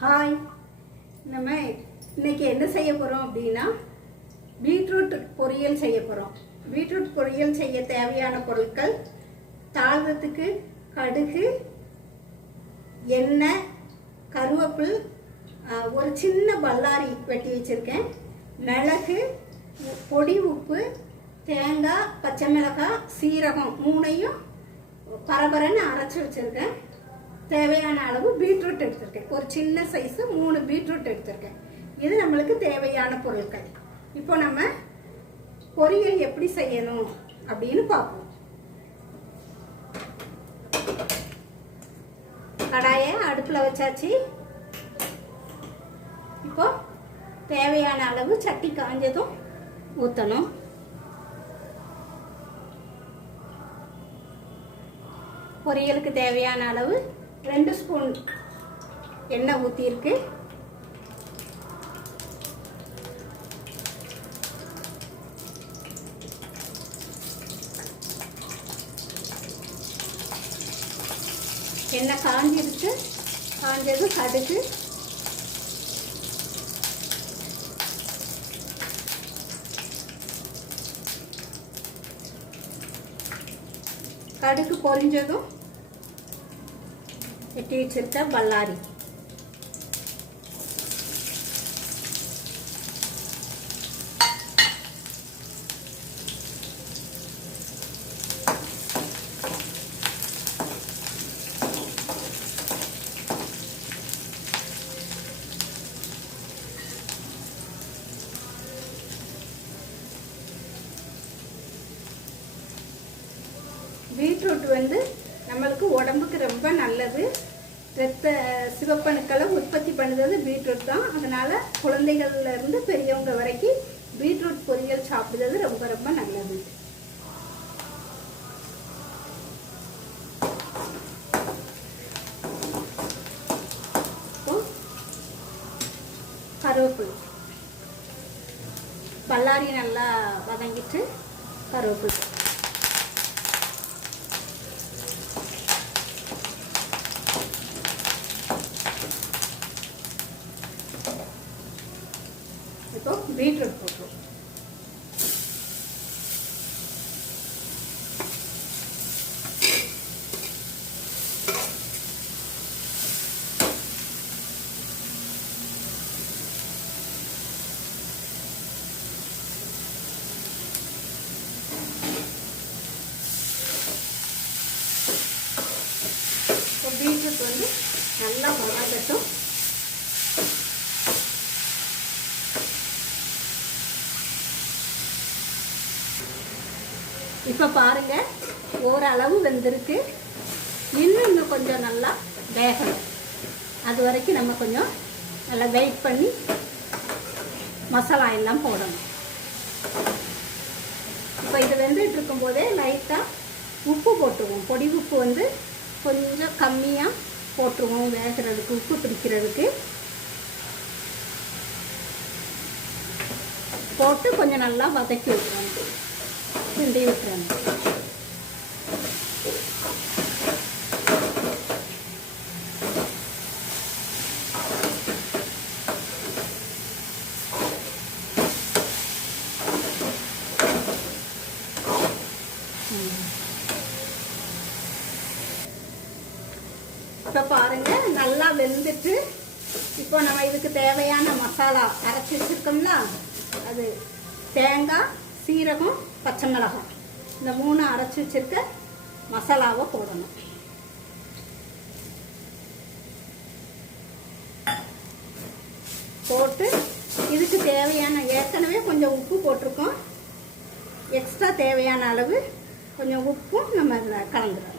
Hi, நம்ம இன்னைக்கு என்ன செய்ய போகிறோம் அப்படின்னா பீட்ரூட் பொரியல் செய்ய போகிறோம். பீட்ரூட் பொரியல் செய்ய தேவையான பொருட்கள்: தாளத்துக்கு கடுகு, எண்ணெய், கருவேப்பில், ஒரு சின்ன பல்லாரி வெட்டி வச்சுருக்கேன், மிளகு, பொடி உப்பு, தேங்காய், பச்சை மிளகாய், சீரகம் மூணையும் பரபரன்னு அரைச்சி வச்சுருக்கேன். தேவையான அளவு பீட்ரூட் எடுத்திருக்கேன். ஒரு சின்ன சைஸு 3 பீட்ரூட் எடுத்திருக்கேன். இது நம்மளுக்கு தேவையான பொருட்கள். இப்போ நம்ம பொரியல் எப்படி செய்யணும் அப்படின்னு பார்ப்போம். கடாயை அடுப்பில் வச்சாச்சு. இப்போ தேவையான அளவு சட்டி காஞ்சதும் ஊற்றணும். பொரியலுக்கு தேவையான அளவு 2 ஸ்பூன் எண்ணெய் ஊற்றிருக்கு. எண்ணெய் காஞ்சிருச்சு. காஞ்சது கடுகு, கடுகு பொரிஞ்சதும் வெட்டி வச்சிருக்க பல்லாரி, பீட்ரூட் நம்மளுக்கு உடம்புக்கு ரொம்ப நல்லது. ரத்த சிவப்பணுக்களை உற்பத்தி பண்ணுறது பீட்ரூட் தான். அதனால் குழந்தைகள்ல இருந்து பெரியவங்க வரைக்கும் பீட்ரூட் பொரியல் சாப்பிடுறது ரொம்ப ரொம்ப நல்லது. கருவேப்பிலை, பல்லாரி நல்லா வதங்கிட்டு கருவேப்பிலை, இப்போ பீட்ரூட் போட்டுருவோம். பீட்ரூட் நல்லா வதங்கட்டும். இப்போ பாருங்க, ஓரளவு வெந்திருக்கு. இன்னும் கொஞ்சம் நல்லா வேகணும். அது வரைக்கும் நம்ம கொஞ்சம் நல்லா வெயிட் பண்ணி மசாலா எல்லாம் போடணும். இப்போ இது வெந்துட்டு இருக்கும்போதே லைட்டாக உப்பு போட்டுருவோம். பொடி உப்பு கொஞ்சம் கம்மியாக போட்டுருவோம், வேகிறதுக்கு, உப்பு பிடிக்கிறதுக்கு. போட்டு கொஞ்சம் நல்லா வதக்கி விட்டுருவோம், கிண்டி விட்டுறணும். இப்போ பாருங்க, நல்லா வெந்துட்டு இப்போ நம்ம இதுக்கு தேவையான மசாலா அரைச்சி வச்சிருக்கோம்ல, அது தேங்காய், சீரகம், பச்சை மிளகாய், இந்த 3 அரைச்சி வச்சிருக்க மசாலாவை போடணும். போட்டு இதுக்கு தேவையான, ஏற்கனவே கொஞ்சம் உப்பு போட்டிருக்கோம், எக்ஸ்ட்ரா தேவையான அளவு கொஞ்சம் உப்பும் நம்ம இதில் கலந்துடணும்.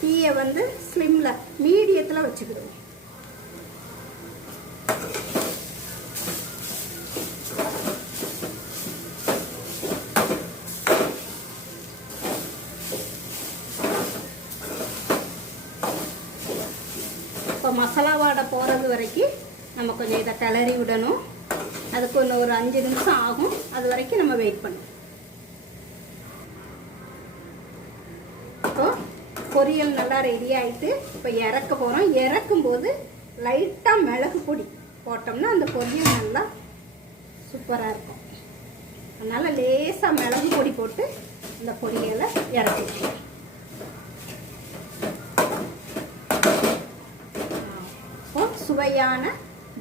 தீயை ஸ்லிம்ல, மீடியத்தில் வச்சுக்கிடுவோம். இப்போ மசாலா வாடை போகிறது வரைக்கும் நம்ம கொஞ்சம் இதை கிளறி விடணும். அதுக்கு ஒரு 5 நிமிஷம் ஆகும். அது வரைக்கும் நம்ம வெயிட் பண்ணணும். இப்போ பொரியல் நல்லா ரெடி ஆகிட்டு இப்போ இறக்க போகிறோம். இறக்கும்போது லைட்டாக மிளகு பொடி போட்டோம்னா அந்த பொரியல் நல்லா சூப்பராக இருக்கும். அதனால் லேசாக மிளகு பொடி போட்டு இந்த பொரியலை இறக்கிக்கலாம். இப்போ சுவையான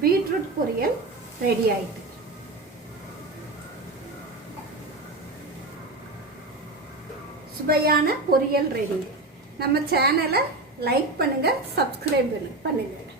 பீட்ரூட் பொரியல் ரெடி ஆயிட்டு. சுவையான பொரியல் ரெடி. நம்ம சேனலை லைக் பண்ணுங்கள், சப்ஸ்கிரைப் பண்ணுங்கள்.